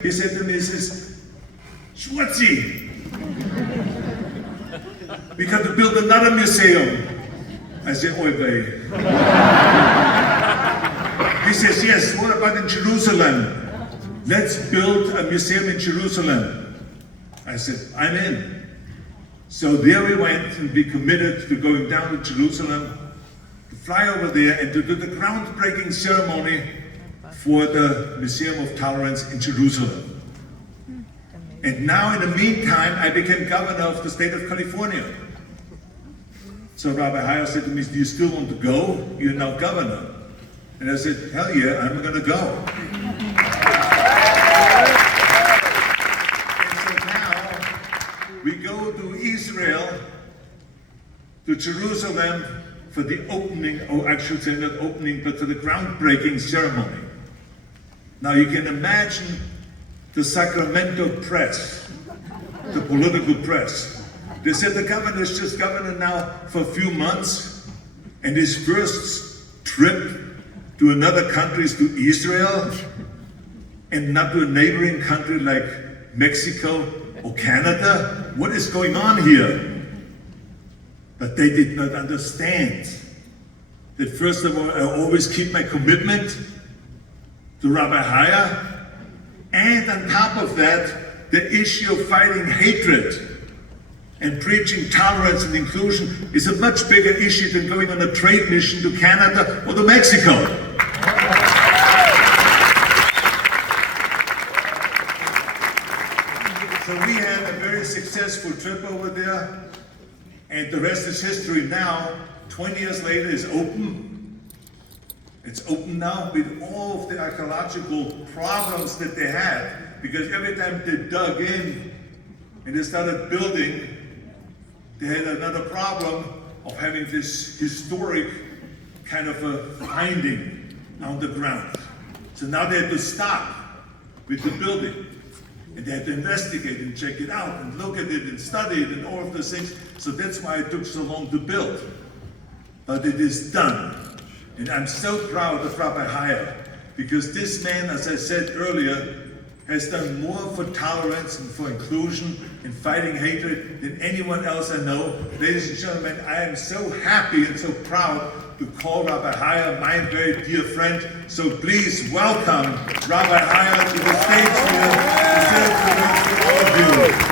He said to me, he says, Schwartzy, we got to build another museum. I said, oi vey. He says, yes, what about in Jerusalem? Let's build a museum in Jerusalem. I said, I'm in. So there we went and we committed to going down to Jerusalem, to fly over there and to do the groundbreaking ceremony for the Museum of Tolerance in Jerusalem. And now in the meantime, I became governor of the state of California. So Rabbi Hayer said to me, do you still want to go? You're now governor. And I said, hell yeah, I'm gonna go. And so now, we go to Israel, to Jerusalem, for the opening, or I should say not opening, but for the groundbreaking ceremony. Now you can imagine the Sacramento press, the political press. They said the governor is just governor now for a few months, and his first trip to another country is to Israel, and not to a neighboring country like Mexico or Canada. What is going on here? But they did not understand that first of all, I always keep my commitment to Rabbi Hayer, and on top of that, the issue of fighting hatred and preaching tolerance and inclusion is a much bigger issue than going on a trade mission to Canada or to Mexico. So we had a very successful trip over there, and the rest is history now. 20 years later, it's open. It's open now with all of the archaeological problems that they had, because every time they dug in and they started building, they had another problem of having this historic kind of a finding on the ground. So now they had to stop with the building, and they had to investigate and check it out and look at it and study it and all of those things. So that's why it took so long to build. But it is done. And I'm so proud of Rabbi Hayer, because this man, as I said earlier, has done more for tolerance and for inclusion and fighting hatred than anyone else I know. Ladies and gentlemen, I am so happy and so proud to call Rabbi Hayer my very dear friend. So please welcome Rabbi Hayer to the stage here to celebrate with all of you.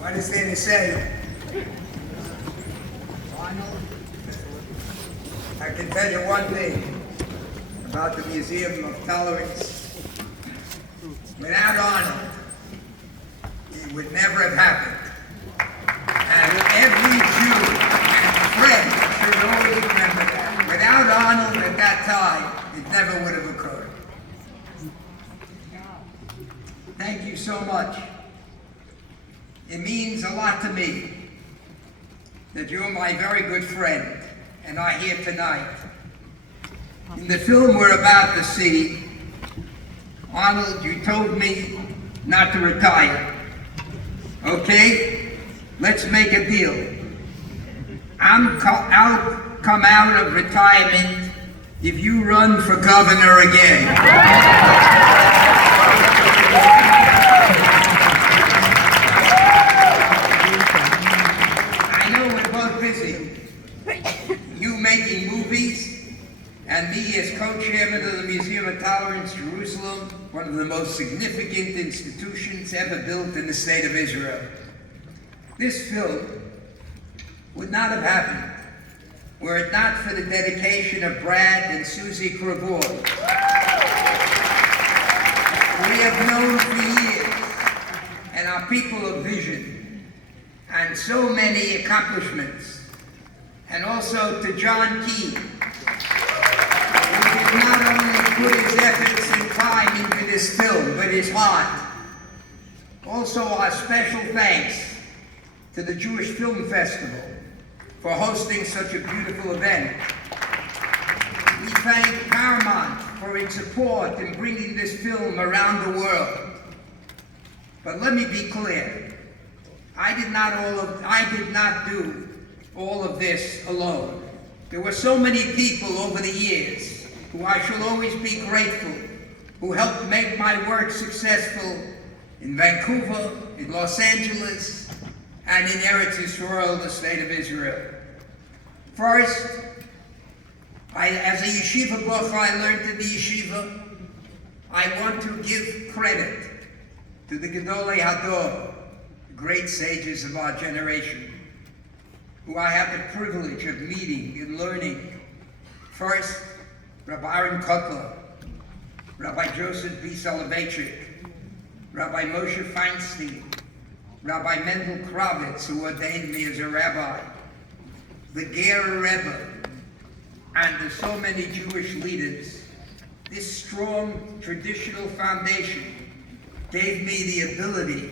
What is there to say? Arnold, I can tell you one thing about the Museum of Tolerance. Without Arnold, it would never have happened. And every Jew and friend should always remember that. Without Arnold at that time, it never would have occurred. Thank you so much. It means a lot to me that you're my very good friend and are here tonight. In the film we're about to see, Arnold, you told me not to retire. Okay? Let's make a deal. I'll come out of retirement if you run for governor again. Making movies, and me as co-chairman of the Museum of Tolerance, Jerusalem, one of the most significant institutions ever built in the state of Israel. This film would not have happened were it not for the dedication of Brad and Susie Kravoy. We have known for years, and are people of vision and so many accomplishments. And also to John Key, who did not only put his efforts and time into this film, but his heart. Also our special thanks to the Jewish Film Festival for hosting such a beautiful event. We thank Paramount for its support in bringing this film around the world. But let me be clear, I did not do all of this alone. There were so many people over the years who I shall always be grateful, who helped make my work successful in Vancouver, in Los Angeles, and in Eretz Yisrael, the state of Israel. First, as a yeshiva bocher, I learned in the yeshiva, I want to give credit to the Gedolei Hador, the great sages of our generation, who I had the privilege of meeting and learning. First, Rabbi Aaron Kotler, Rabbi Joseph B. Soloveitchik, Rabbi Moshe Feinstein, Rabbi Mendel Kravitz, who ordained me as a rabbi, the Ger Rebbe, and so many Jewish leaders. This strong traditional foundation gave me the ability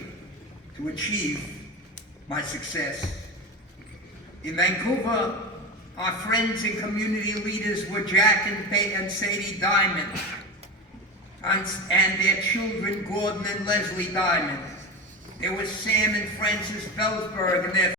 to achieve my success. In Vancouver, our friends and community leaders were Jack and Sadie Diamond, and their children, Gordon and Leslie Diamond. There was Sam and Francis Bellsberg and their